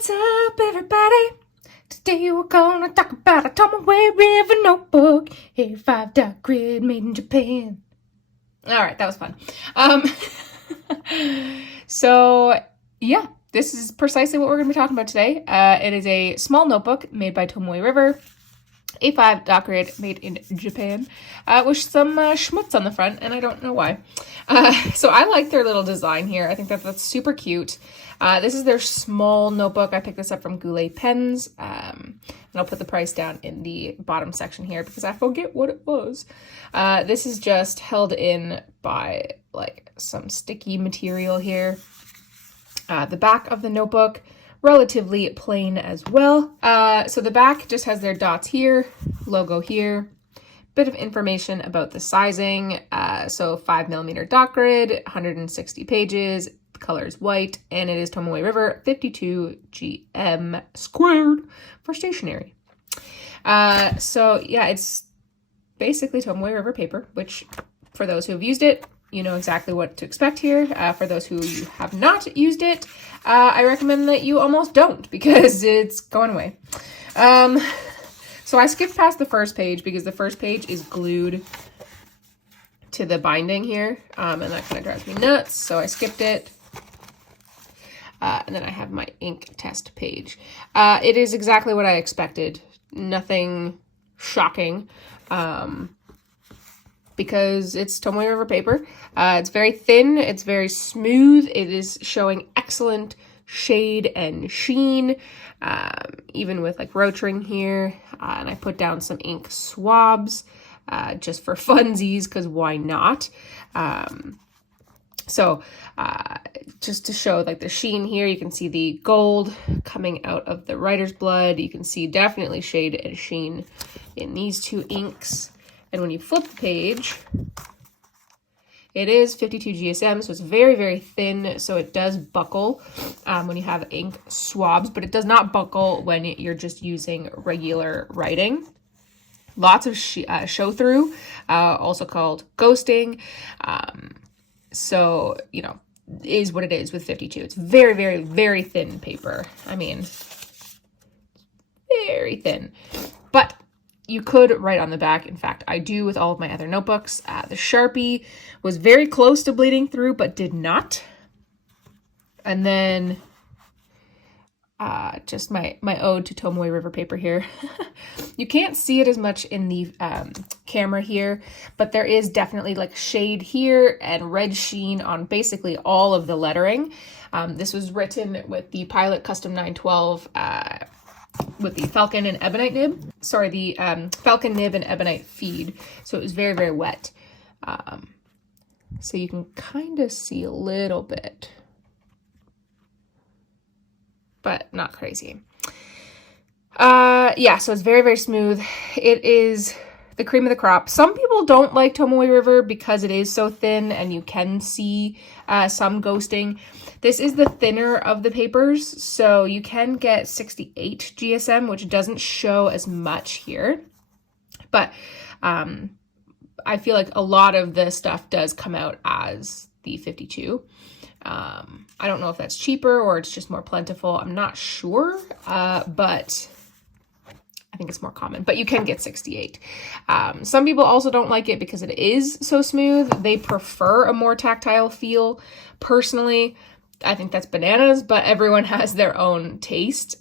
What's up, everybody? Today we're gonna talk about a Tomoe River notebook, A5 dot grid made in Japan. All right, that was fun. So yeah, this is precisely what we're gonna be talking about today. It is a small notebook made by Tomoe River, A5 dot grid made in Japan, with some schmutz on the front, and I don't know why. So I like their little design here. I think that's super cute. This is their small notebook. I picked this up from Goulet Pens, and I'll put the price down in the bottom section here because I forget what it was. This is just held in by like some sticky material here. The back of the notebook, relatively plain as well. So the back just has their dots here, logo here, bit of information about the sizing. So 5mm dot grid, 160 pages, the color is white, and it is Tomoe River 52 GM squared for stationery. So yeah, it's basically Tomoe River paper, which for those who have used it, you know exactly what to expect here. For those who have not used it, I recommend that you almost don't because it's going away. So I skipped past the first page because the first page is glued to the binding here, and that kind of drives me nuts, so I skipped it. And then I have my ink test page. It is exactly what I expected. Nothing shocking. Because it's Tomoe River paper. It's very thin, it's very smooth, it is showing excellent shade and sheen, even with like rotring here, and I put down some ink swabs just for funsies, because why not? So just to show like the sheen here, you can see the gold coming out of the writer's blood. You can see definitely shade and sheen in these two inks. And when you flip the page, it is 52 GSM, so it's very, very thin, so it does buckle when you have ink swabs, but it does not buckle when you're just using regular writing. Lots of show-through, also called ghosting. So, you know, is what it is with 52. It's very, very, very thin paper. I mean, very thin. But you could write on the back. In fact, I do with all of my other notebooks. The Sharpie was very close to bleeding through, but did not. And then just my ode to Tomoe River paper here. You can't see it as much in the camera here, but there is definitely like shade here and red sheen on basically all of the lettering. This was written with the Pilot Custom 912 with the Falcon and Ebonite nib. Sorry, the Falcon nib and Ebonite feed. So it was very, very wet. So you can kind of see a little bit, but not crazy. Yeah, so it's very, very smooth. It is the cream of the crop. Some people don't like Tomoe River because it is so thin and you can see some ghosting. This is the thinner of the papers, so you can get 68 GSM, which doesn't show as much here. But I feel like a lot of the stuff does come out as the 52. I don't know if that's cheaper or it's just more plentiful. I'm not sure, but I think it's more common. But you can get 68. Some people also don't like it because it is so smooth. They prefer a more tactile feel. Personally, I think that's bananas, but everyone has their own taste.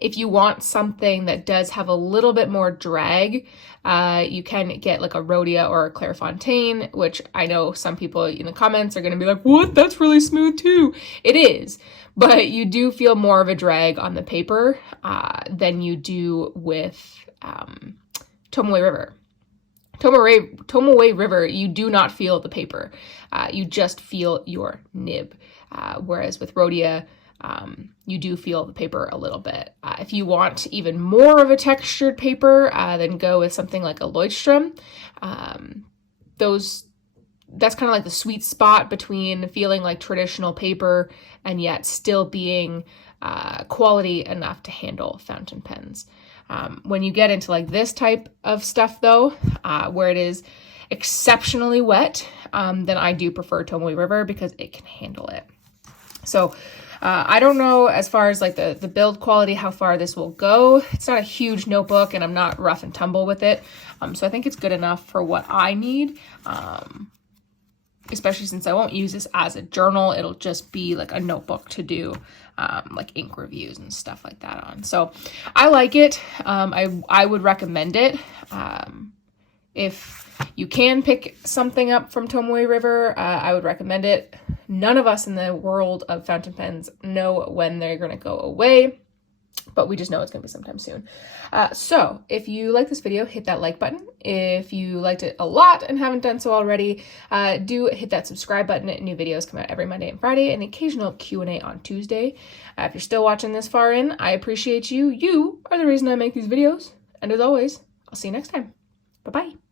If you want something that does have a little bit more drag, you can get like a Rhodia or a Clairefontaine, which I know some people in the comments are going to be like, what? That's really smooth too. It is, but you do feel more of a drag on the paper than you do with Tomoe River. Tomoe River, you do not feel the paper. You just feel your nib. Whereas with Rhodia, you do feel the paper a little bit. If you want even more of a textured paper, then go with something like a Leuchtturm. That's kind of like the sweet spot between feeling like traditional paper and yet still being quality enough to handle fountain pens. When you get into like this type of stuff though, where it is exceptionally wet, then I do prefer Tomoe River because it can handle it. So I don't know as far as like the build quality, how far this will go. It's not a huge notebook and I'm not rough and tumble with it. So I think it's good enough for what I need. Especially since I won't use this as a journal. It'll just be like a notebook to do like ink reviews and stuff like that on. So I like it. I would recommend it. If you can pick something up from Tomoe River, I would recommend it. None of us in the world of fountain pens know when they're going to go away, but we just know it's going to be sometime soon. So if you like this video, hit that like button. If you liked it a lot and haven't done so already, do hit that subscribe button. New videos come out every Monday and Friday, and occasional Q&A on Tuesday. If you're still watching this far in, I appreciate you. You are the reason I make these videos. And as always, I'll see you next time. Bye-bye.